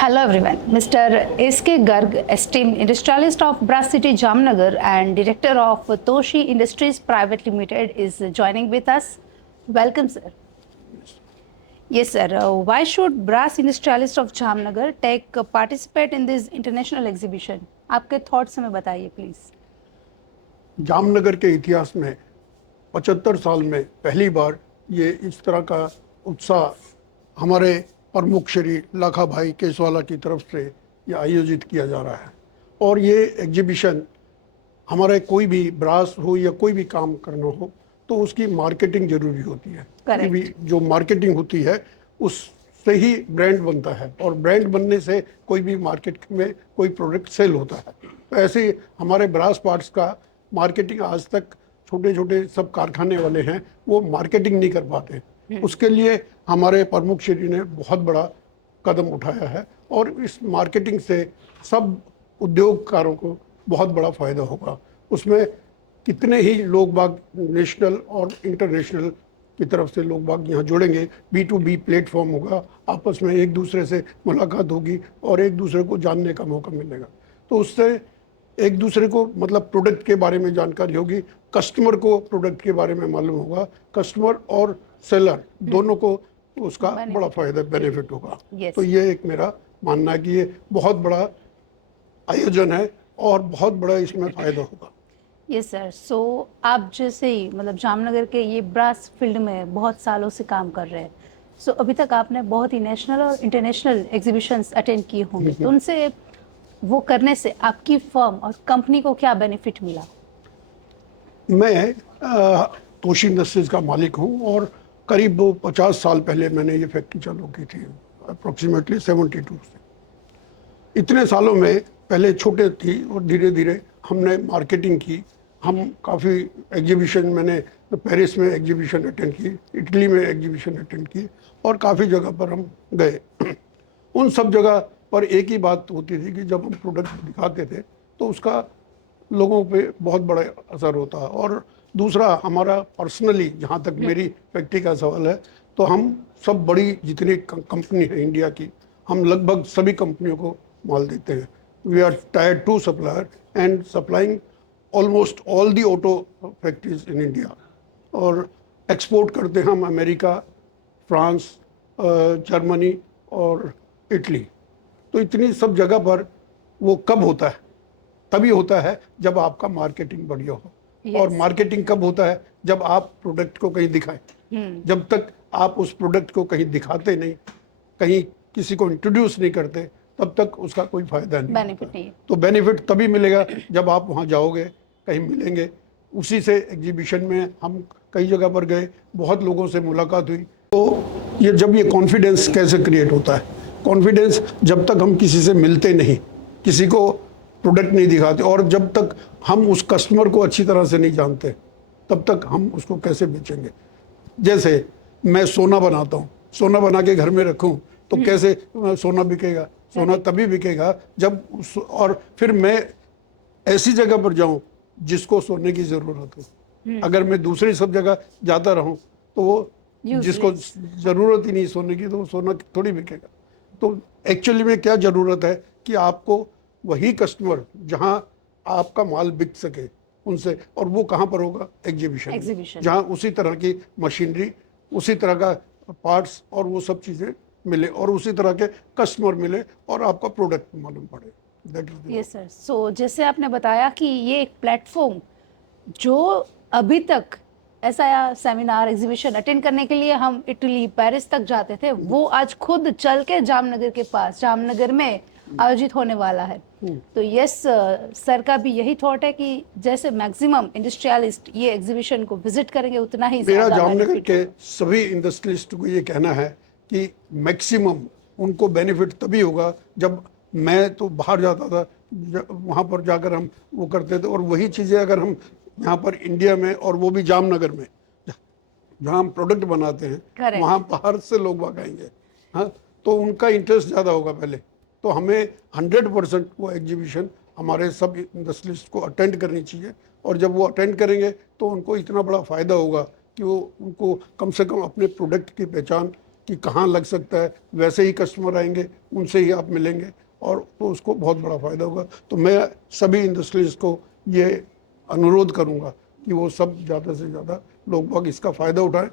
Hello everyone. Mr. S.K. Garg, esteemed industrialist of Brass City, Jamnagar and director of Toshi Industries Private Limited is joining with us. Welcome, sir. Yes, sir. Why should Brass Industrialist of Jamnagar take participate in this international exhibition? आपके thoughts हमें बताइए please. Jamnagar के इतिहास में 75 साल में पहली बार ये इस तरह का उत्साह हमारे प्रमुख श्री लाखा भाई केसवाला की तरफ से ये आयोजित किया जा रहा है। और ये एग्जीबिशन हमारे कोई भी ब्रास हो या कोई भी काम करना हो तो उसकी मार्केटिंग जरूरी होती है। कोई भी जो मार्केटिंग होती है उससे ही ब्रांड बनता है और ब्रांड बनने से कोई भी मार्केट में कोई प्रोडक्ट सेल होता है। तो ऐसे ही हमारे ब्रास पार्ट्स का मार्केटिंग आज तक छोटे छोटे सब कारखाने वाले हैं वो मार्केटिंग नहीं कर पाते। उसके लिए हमारे प्रमुख श्री ने बहुत बड़ा कदम उठाया है और इस मार्केटिंग से सब उद्योगकारों को बहुत बड़ा फायदा होगा। उसमें कितने ही लोग बाग नेशनल और इंटरनेशनल की तरफ से लोग बाग यहाँ जुड़ेंगे। B2B प्लेटफॉर्म होगा, आपस में एक दूसरे से मुलाकात होगी और एक दूसरे को जानने का मौका मिलेगा। तो उससे एक दूसरे को मतलब प्रोडक्ट के बारे में जानकारी होगी, कस्टमर को प्रोडक्ट के बारे में मालूम होगा, कस्टमर और सेलर दोनों को उसका बड़ा फायदा बेनिफिट होगा। तो ये एक मेरा मानना है कि ये बहुत बड़ा आयोजन है और बहुत बड़ा इसमें फायदा होगा। Yes sir. सो आप जैसे ही मतलब जामनगर के ये ब्रास फील्ड में बहुत सालों से काम कर रहे हैं, सो अभी तक आपने बहुत ही नेशनल और इंटरनेशनल एग्जीबिशंस अटेंड किए होंगे, तो उनसे वो करने से आपकी फर्म और कंपनी को क्या बेनिफिट मिला? मैं तोशी इंडस्ट्रीज का मालिक हूँ और करीब 50 साल पहले मैंने ये फैक्ट्री चालू की थी, अप्रोक्सीमेटली 72 से। इतने सालों में पहले छोटे थी और धीरे धीरे हमने मार्केटिंग की। हम काफ़ी एग्जीबिशन, मैंने पेरिस में एग्जीबिशन अटेंड की, इटली में एग्जीबिशन अटेंड की और काफ़ी जगह पर हम गए। उन सब जगह पर एक ही बात होती थी कि जब हम प्रोडक्ट दिखाते थे तो उसका लोगों पे बहुत बड़ा असर होता है। और दूसरा हमारा पर्सनली जहाँ तक मेरी फैक्ट्री का सवाल है तो हम सब बड़ी जितनी कंपनी है इंडिया की, हम लगभग सभी कंपनियों को माल देते हैं। We are tier 2 supplier and supplying almost all the auto factories in India. और एक्सपोर्ट करते हैं हम अमेरिका, फ्रांस, जर्मनी और इटली। तो इतनी सब जगह पर वो कब होता है? तभी होता है जब आपका मार्केटिंग बढ़िया हो। और मार्केटिंग कब होता है? जब आप प्रोडक्ट को कहीं दिखाएं। जब तक आप उस प्रोडक्ट को कहीं दिखाते नहीं, कहीं किसी को इंट्रोड्यूस नहीं करते, तब तक उसका कोई फायदा नहीं, बेनिफिट नहीं। तो बेनिफिट तभी मिलेगा जब आप वहाँ जाओगे, कहीं मिलेंगे। उसी से एग्जीबिशन में हम कई जगह पर गए, बहुत लोगों से मुलाकात हुई। तो ये जब ये कॉन्फिडेंस कैसे क्रिएट होता है? कॉन्फिडेंस जब तक हम किसी से मिलते नहीं, किसी को प्रोडक्ट नहीं दिखाते और जब तक हम उस कस्टमर को अच्छी तरह से नहीं जानते, तब तक हम उसको कैसे बेचेंगे? जैसे मैं सोना बनाता हूँ, सोना बना के घर में रखूँ तो कैसे सोना बिकेगा? सोना तभी बिकेगा जब और फिर मैं ऐसी जगह पर जाऊँ जिसको सोने की ज़रूरत हो। अगर मैं दूसरी सब जगह जाता रहूँ तो वो जिसको ज़रूरत ही नहीं सोने की, तो वो सोना थोड़ी बिकेगा। तो एक्चुअली में क्या ज़रूरत है कि आपको वही कस्टमर जहां आपका माल बिक सके उनसे, और वो कहां पर होगा? एग्जीबिशन, जहां उसी तरह की मशीनरी, उसी तरह का पार्ट्स और वो सब चीज़ें मिले और उसी तरह के कस्टमर मिले और आपका प्रोडक्ट मालूम पड़े। That is yes sir. So जैसे आपने बताया कि ये एक प्लेटफॉर्म जो अभी तक ऐसा सेमिनार एग्जीबिशन अटेंड करने के लिए हम इटली, पेरिस तक जाते थे, वो आज खुद चल के जामनगर के पास, जामनगर में आयोजित होने वाला है। तो यस सर का भी यही थॉट है कि जैसे मैक्सिमम इंडस्ट्रियलिस्ट ये एग्जीबिशन को विजिट करेंगे उतना ही मेरा जामनगर के सभी इंडस्ट्रियलिस्ट को ये कहना है कि मैक्सिमम उनको बेनिफिट तभी होगा जब, मैं तो बाहर जाता था, वहाँ पर जाकर हम वो करते थे और वही चीज़ें अगर हम यहाँ पर इंडिया में, और वो भी जामनगर में जहाँ हम प्रोडक्ट बनाते हैं, वहाँ बाहर से लोग आएंगे, हाँ, तो उनका इंटरेस्ट ज़्यादा होगा पहले। तो हमें 100% वो एग्जीबिशन हमारे सब इंडस्ट्रियलिस्ट को अटेंड करनी चाहिए और जब वो अटेंड करेंगे तो उनको इतना बड़ा फ़ायदा होगा कि वो उनको कम से कम अपने प्रोडक्ट की पहचान कि कहाँ लग सकता है, वैसे ही कस्टमर आएंगे, उनसे ही आप मिलेंगे और तो उसको बहुत बड़ा फ़ायदा होगा। तो मैं सभी इंडस्ट्रीज़ को ये अनुरोध करूँगा कि वो सब ज़्यादा से ज़्यादा लोग बाग इसका फ़ायदा उठाएं